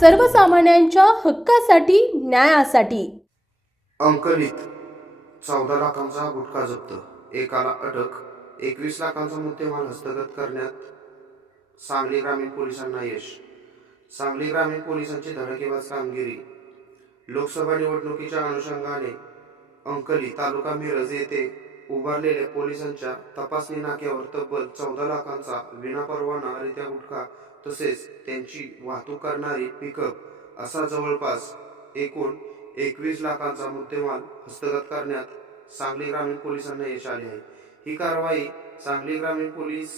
सर्वसामान्यांच्या हक्कासाठी न्यायासाठी. अंकलित चौदा लाखांचा गुटखा जप्त. एकाला अटक एकवीस लाखांचा मुद्देमाल हस्तगत करण्यात. सांगली ग्रामीण पोलिसांना यश. सांगली ग्रामीण पोलिसांची धडकेबाज कामगिरी. लोकसभा निवडणुकीच्या अनुषंगाने अंकली तालुका मिरज येथे उभारलेल्या पोलिसांच्या तपासणी नाक्यावर तब्बल चौदा लाखांचा विनापरवानारित्या गुटखा तसेच त्यांची वाहतूक करणारी पिकअप असा जवळपास एकूण एकवीस लाखांचा मुद्देमाल हस्तगत करण्यात सांगली ग्रामीण पोलिसांना यश आले आहे. ही कारवाई सांगली ग्रामीण पोलीस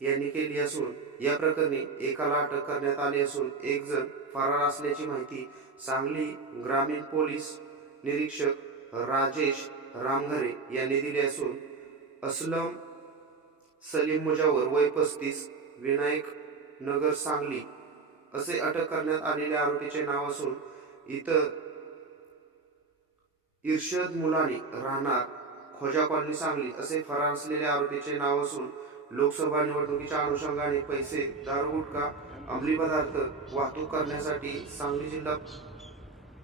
यांनी केली असून या प्रकरणी एकाला अटक करण्यात आली असून एक जण फरार असल्याची माहिती सांगली ग्रामीण पोलीस निरीक्षक राजेश रामघरे यांनी दिली असून असलम सलीम मुजावर वय पस्तीस विनायक नगर सांगली असे अटक करण्यात आलेल्या आरोपीचे नाव असून इतर इर्शद मुलानी राहणार खोजा कॉलनी सांगली असे फरार असलेल्या आरोपीचे नाव असून लोकसभा निवडणुकीच्या अनुषंगाने पैसे दारू गुटखा अंमली पदार्थ वाहतूक करण्यासाठी सांगली जिल्हा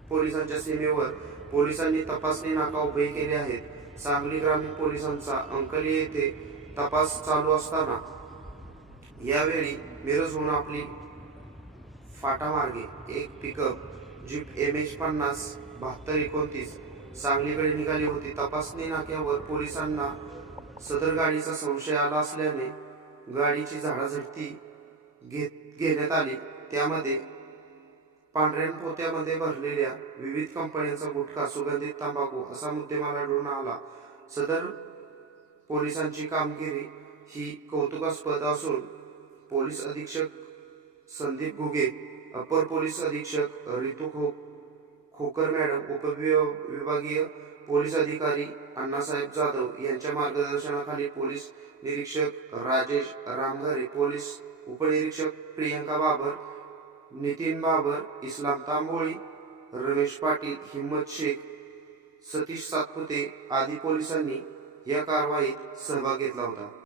पोलिसांच्या सीमेवर पोलिसांनी तपासणी नाका उभे केले आहेत. सांगली ग्रामीण पोलिसांचा अंकली येथे तपास चालू असताना यावेळी मिरजहून आपली फाटामार्गे एक पिकअप जीप एम एच पन्नास बहात्तर एकोणतीस सांगलीकडे निघाली होती. तपासणी नाक्यावर पोलिसांना सदर गाडीचा संशय आला असल्याने गाडीची झाडाझडती घेत घेण्यात आली. त्यामध्ये पांढऱ्या पोत्यामध्ये भरलेल्या विविध कंपन्यांचा गुटखा सुगंधित तंबाखू असा मुद्देमाल आढळून आला. सदर पोलिसांची कामगिरी ही कौतुकास्पद असून पोलीस अधीक्षक संदीप घुगे अपर पोलीस अधीक्षक रितू खो खोकर मॅडम उपविभागीय पोलीस अधिकारी अण्णासाहेब जाधव यांच्या मार्गदर्शनाखाली पोलीस निरीक्षक राजेश रामघरे पोलीस उपनिरीक्षक प्रियंका बाबर नितीन बाबर इस्लाम तांबोळी रमेश पाटील हिम्मत शेख सतीश सातपुते आदी पोलिसांनी या कारवाईत सहभाग घेतला होता.